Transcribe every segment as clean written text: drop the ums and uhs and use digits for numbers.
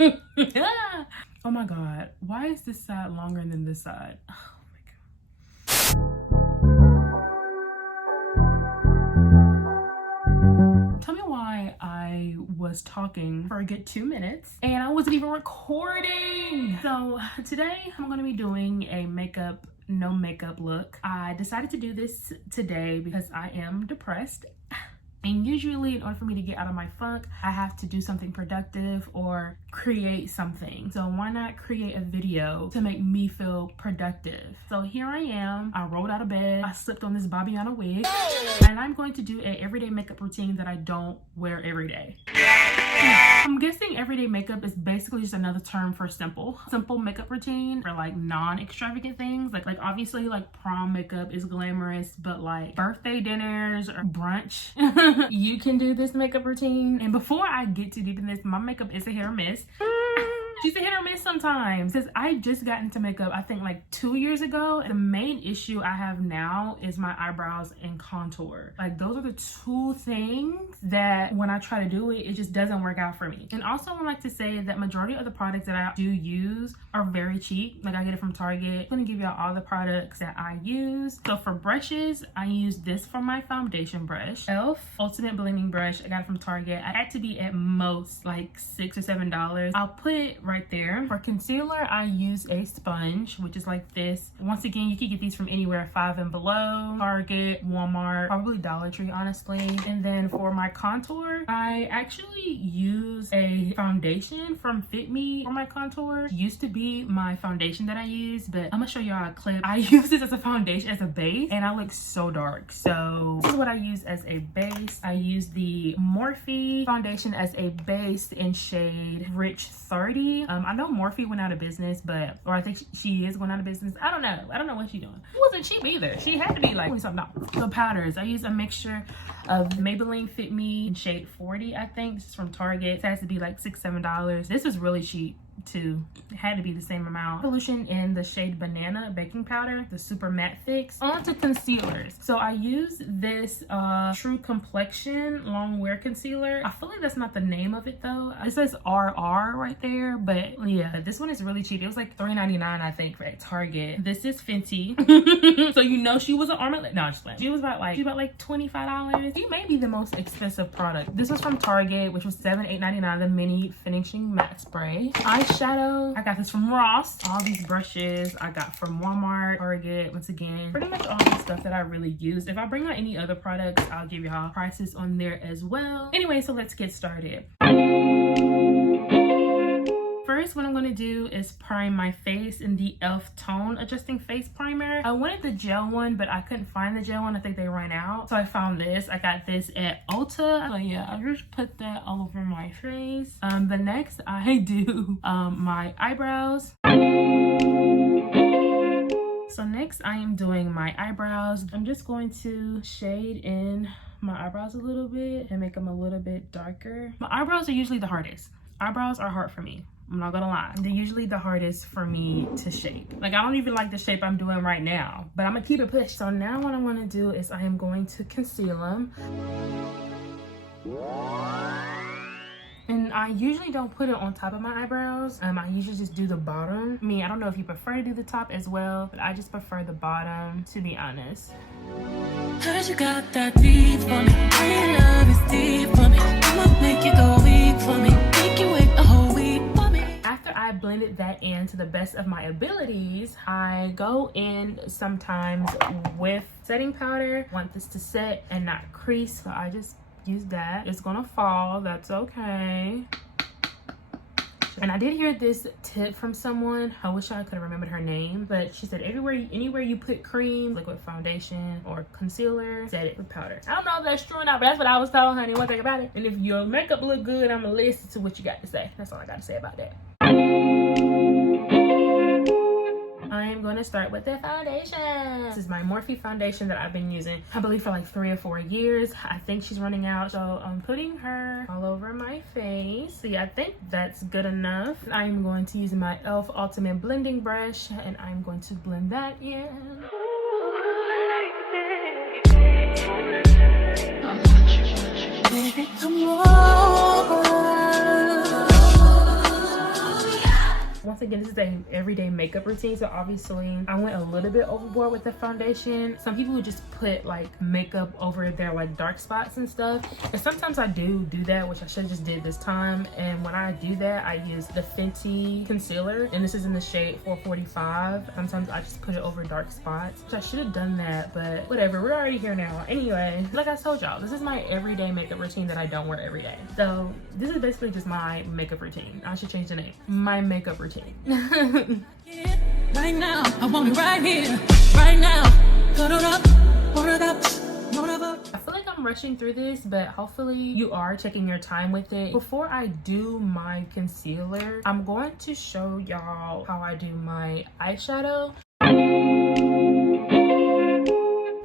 Oh my god, why is this side longer than this side? Oh my god. Tell me why I was talking for a good 2 minutes and I wasn't even recording. So today I'm gonna be doing a no makeup look. I decided to do this today because I am depressed. And usually in order for me to get out of my funk, I have to do something productive or create something. So why not create a video to make me feel productive? So here I am. I rolled out of bed. I slipped on this Bobbiana wig. And I'm going to do an everyday makeup routine that I don't wear every day. I'm guessing everyday makeup is basically just another term for simple makeup routine for like non-extravagant things. Like obviously like prom makeup is glamorous, but like birthday dinners or brunch, you can do this makeup routine. And before I get too deep in this, my makeup is a hit or miss. She's a hit or miss sometimes. Because I just got into makeup, I think like 2 years ago. The main issue I have now is my eyebrows and contour. Like those are the two things that when I try to do it, it just doesn't work out for me. And also I would like to say that majority of the products that I do use are very cheap. Like I get it from Target. I'm gonna give y'all all the products that I use. So for brushes, I use this for my foundation brush. e.l.f. Ultimate Blending Brush. I got it from Target. I had to be at most like $6 or $7. I'll put it right there. For concealer, I use a sponge, which is like this. Once again, you can get these from anywhere 5 and below. Target, Walmart, probably Dollar Tree, honestly. And then for my contour, I actually use a foundation from Fit Me for my contour. It used to be my foundation that I use, but I'm gonna show y'all a clip. I use this as a foundation, as a base, and I look so dark. So this is what I use as a base. I use the Morphe foundation as a base in shade Rich 30. I know Morphe went out of business, or I think she is going out of business. I don't know what she's doing. It wasn't cheap either. She had to be like $20-something. So powders, I use a mixture of Maybelline Fit Me in shade 40, I think. This is from Target. It has to be like $6, $7. This is really cheap too. It had to be the same amount. Solution in the shade Banana baking powder, the super matte fix. On to concealers. So I use this True Complexion long wear concealer. I feel like that's not the name of it though. It says RR right there, but yeah, this one is really cheap. It was like $3.99 I think at Target. This is Fenty. So you know she was an arm and leg. No, I'm just playing. She was about like $25. She may be the most expensive product. This was from Target, which was $8.99, the mini finishing matte spray. Eyeshadow, I got this from Ross. All these brushes I got from Walmart, Target. Once again, pretty much all the stuff that I really use. If I bring out any other products, I'll give y'all prices on there as well. Anyway, so let's get started. First, what I'm going to do is prime my face in the e.l.f. Tone Adjusting Face Primer. I wanted the gel one, but I couldn't find the gel one. I think they ran out. So I found this. I got this at Ulta. So yeah, I just put that all over my face. The next, I do my eyebrows. So next, I am doing my eyebrows. I'm just going to shade in my eyebrows a little bit and make them a little bit darker. My eyebrows are usually the hardest. Eyebrows are hard for me. I'm not gonna lie. They're usually the hardest for me to shape. Like I don't even like the shape I'm doing right now, but I'm gonna keep it pushed. So now what I'm gonna do is I am going to conceal them. And I usually don't put it on top of my eyebrows. I usually just do the bottom. I mean, I don't know if you prefer to do the top as well, but I just prefer the bottom, to be honest. Heard you got that deep for me. Your love is deep for me. I'ma make you go weak for me. Make you wait a whole week for me. After I blended that in to the best of my abilities, I go in sometimes with setting powder. I want this to set and not crease, so I just use that. It's gonna fall, that's okay. And I did hear this tip from someone. I wish I could have remembered her name, but she said anywhere you put cream, like with foundation or concealer, set it with powder. I don't know if that's true or not, but that's what I was told, honey. One thing about it. And if your makeup look good, I'm gonna listen to what you got to say. That's all I got to say about that. I am going to start with the foundation. This is my Morphe foundation that I've been using, I believe, for like 3 or 4 years. I think she's running out, so I'm putting her all over my face. See, I think that's good enough. I'm going to use my e.l.f. Ultimate Blending Brush, and I'm going to blend that in. Baby, come on. again, this is a everyday makeup routine, so obviously I went a little bit overboard with the foundation. Some people would just put like makeup over their like dark spots and stuff, and sometimes I do that, which I should have just did this time. And when I do that, I use the Fenty concealer, and this is in the shade 445. Sometimes I just put it over dark spots, which I should have done that, but whatever, we're already here now. Anyway, like I told y'all, this is my everyday makeup routine that I don't wear every day. So this is basically just my makeup routine. I should change the name. My makeup routine. Right now, I want it right here, right now. Put it up, put it up. I feel like I'm rushing through this, but hopefully you are taking your time with it. Before I do my concealer, I'm going to show y'all how I do my eyeshadow.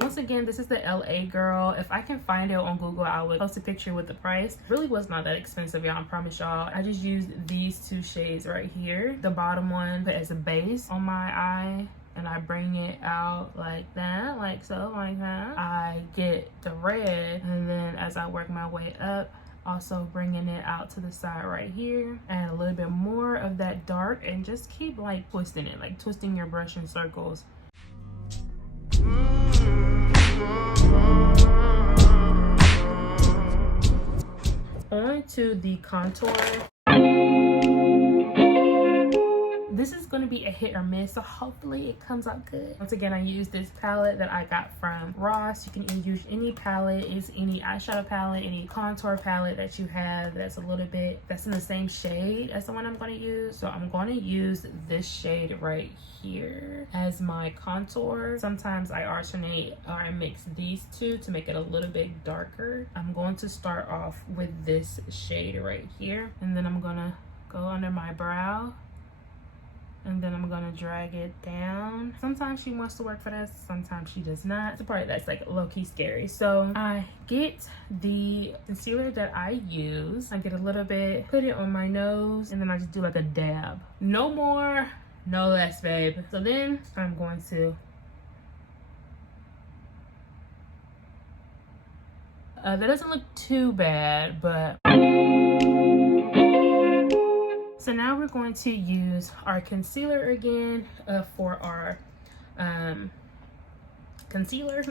Once again, this is the LA Girl. If I can find it on Google, I would post a picture with the price. It really was not that expensive, y'all, I promise y'all. I just used these two shades right here. The bottom one put as a base on my eye, and I bring it out like that, like so, like that. I get the red, and then as I work my way up, also bringing it out to the side right here, add a little bit more of that dark, and just keep like twisting it, like twisting your brush in circles. On to the contour. This is going to be a hit or miss, so hopefully it comes out good. Once again, I use this palette that I got from Ross. You can use any palette, it's any eyeshadow palette, any contour palette that you have that's a little bit, that's in the same shade as the one I'm going to use. So I'm going to use this shade right here as my contour. Sometimes I alternate or I mix these two to make it a little bit darker. I'm going to start off with this shade right here, and then I'm going to go under my brow, and then I'm gonna drag it down. Sometimes she wants to work for that, sometimes she does not. It's the part that's like low-key scary. So I get the concealer that I use, I get a little bit, put it on my nose, and then I just do like a dab. No more, no less, babe. So then I'm going to that doesn't look too bad, but so now we're going to use our concealer again for our concealer.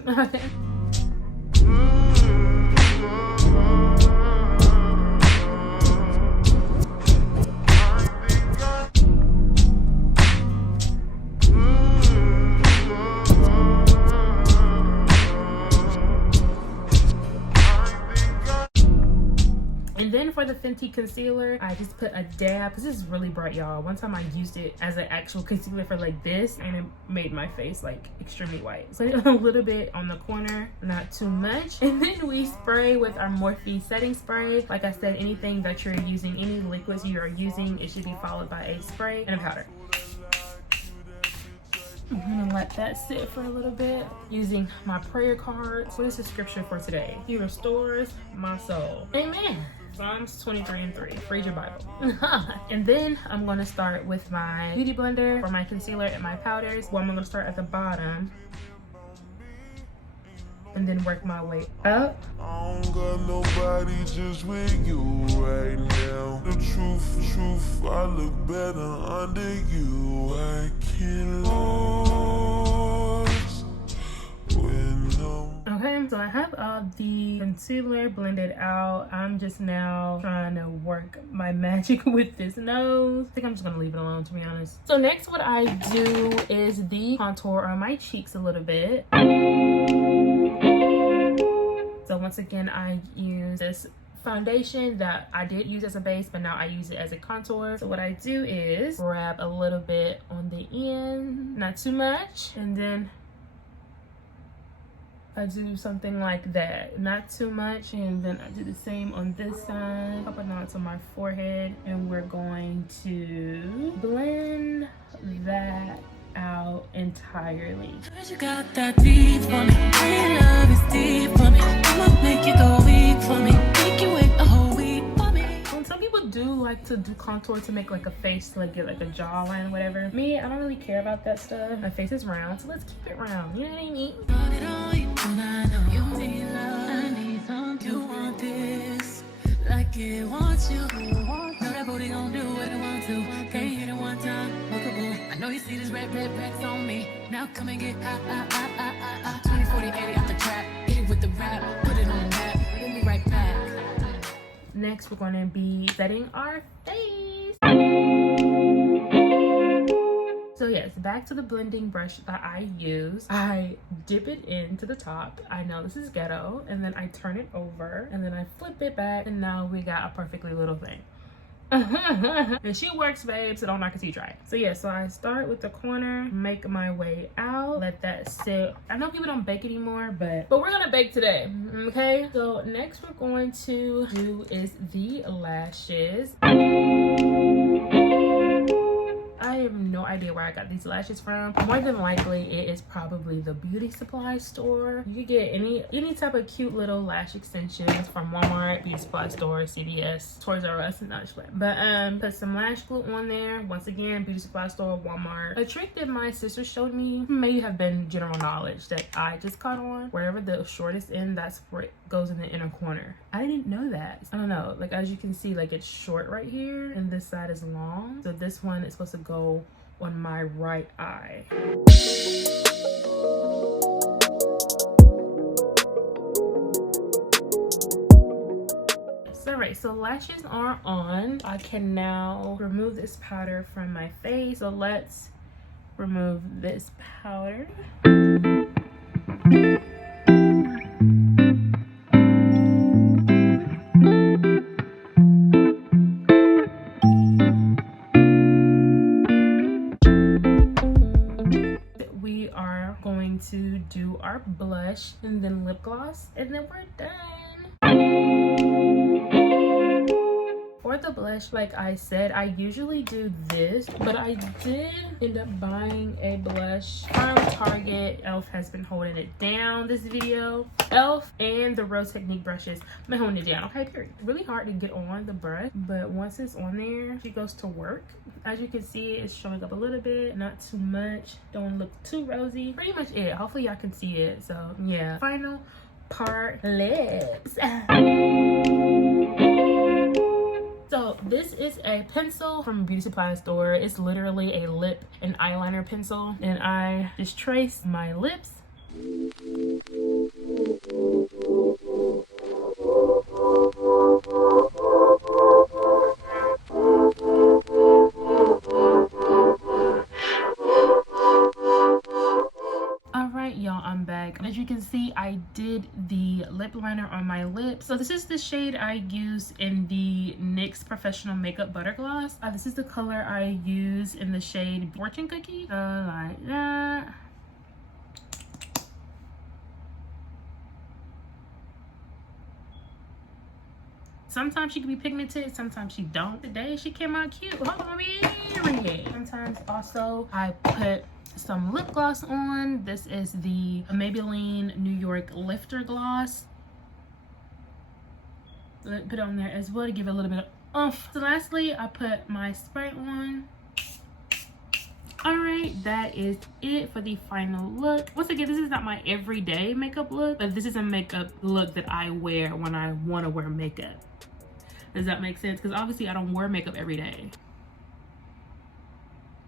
Then for the Fenty concealer, I just put a dab, because this is really bright, y'all. One time I used it as an actual concealer for like this, and it made my face like extremely white. So a little bit on the corner, not too much. And then we spray with our Morphe setting spray. Like I said, anything that you're using, any liquids you are using, it should be followed by a spray and a powder. I'm gonna let that sit for a little bit using my prayer card. What is the scripture for today? He restores my soul. Amen. Psalms 23:3. Read your Bible. And then I'm going to start with my beauty blender for my concealer and my powders. Well, I'm going to start at the bottom and then work my way up. I don't got nobody just with you right now. The truth, I look better under you. I can't lose when Okay, so I have all the concealer blended out. I'm just now trying to work my magic with this nose. I think I'm just gonna leave it alone, to be honest. So next what I do is the contour on my cheeks a little bit. So once again, I use this foundation that I did use as a base, but now I use it as a contour. So what I do is grab a little bit on the end, not too much, and then I do something like that, not too much, and then I do the same on this side, up and onto my forehead, and we're going to blend that out entirely. You got that deep for me. Real love is deep for me. I'ma make you go weak for me. Make you wait a whole week for me. And some people do like to do contour to make like a face, to like get like a jawline or whatever. Me, I don't really care about that stuff. My face is round, so let's keep it round. You know what I mean? I know you need love. I need something. You want this like it wants you. Know that booty gon' do what it want to. Can't hit it one time. red racks on me. Now come and get 20, 40, 80 out the trap. Hit it with the rap, put it on the map. We'll be right back. Next, we're going to be setting our face. So yes, back to the blending brush that I use. I dip it into the top. I know this is ghetto. And then I turn it over. And then I flip it back. And now we got a perfectly little thing. And she works, babe, so don't knock until you try. So yeah, so I start with the corner, make my way out, let that sit. I know people don't bake anymore, but we're gonna bake today, okay? So next we're going to do is the lashes. I have no idea where I got these lashes from. More than likely, it is probably the beauty supply store. You could get any type of cute little lash extensions from Walmart, beauty supply store, CVS, Toys R Us, and such. But put some lash glue on there. Once again, beauty supply store, Walmart. A trick that my sister showed me may have been general knowledge that I just caught on. Wherever the shortest end, that's where it goes in the inner corner. I didn't know that. I don't know. Like, as you can see, like, it's short right here, and this side is long. So this one is supposed to go on my right eye. Alright, so lashes are on. I can now remove this powder from my face. So let's remove this powder. We are going to do our blush and then lip gloss, and then we're done. For the blush, like I said, I usually do this, but I did end up buying a blush from Target. e.l.f. has been holding it down this video. e.l.f. and the Rose Technique brushes been holding it down. Okay, period. Really hard to get on the brush, but once it's on there, she goes to work. As you can see, it's showing up a little bit, not too much. Don't look too rosy. Pretty much it. Hopefully y'all can see it. So yeah, final part, lips. So this is a pencil from a beauty supply store. It's literally a lip and eyeliner pencil, and I just trace my lips. I'm back. As you can see, I did the lip liner on my lips. So this is the shade I use in the NYX Professional Makeup Butter Gloss. This is the color I use in the shade Fortune Cookie. So like that. Sometimes she can be pigmented, sometimes she don't. Today she came out cute. Hold on, period. Sometimes also I put some lip gloss on. This is the Maybelline New York Lifter Gloss. Put it on there as well to give it a little bit of oomph. So lastly, I put my Sprite on. Alright, that is it for the final look. Once again, this is not my everyday makeup look, but this is a makeup look that I wear when I want to wear makeup. Does that make sense? Because obviously I don't wear makeup every day.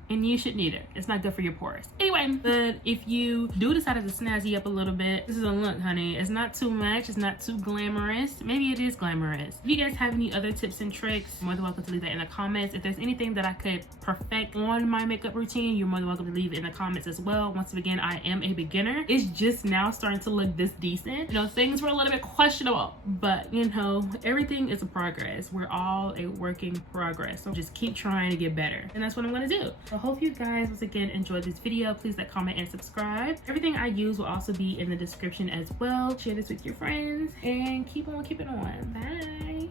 And you shouldn't either. It's not good for your pores. Anyway, but if you do decide to snazzy up a little bit, this is a look, honey. It's not too much. It's not too glamorous. Maybe it is glamorous. If you guys have any other tips and tricks, you're more than welcome to leave that in the comments. If there's anything that I could perfect on my makeup routine, you're more than welcome to leave it in the comments as well. Once again, I am a beginner. It's just now starting to look this decent. You know, things were a little bit questionable, but you know, everything is a progress. We're all a work in progress. So just keep trying to get better. And that's what I'm gonna do. I hope you guys once again enjoyed this video. Please like, comment, and subscribe. Everything I use will also be in the description as well. Share this with your friends and keep on keeping on. Bye.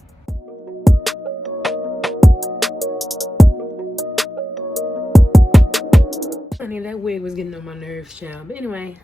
Honey, that wig was getting on my nerves, child. But anyway,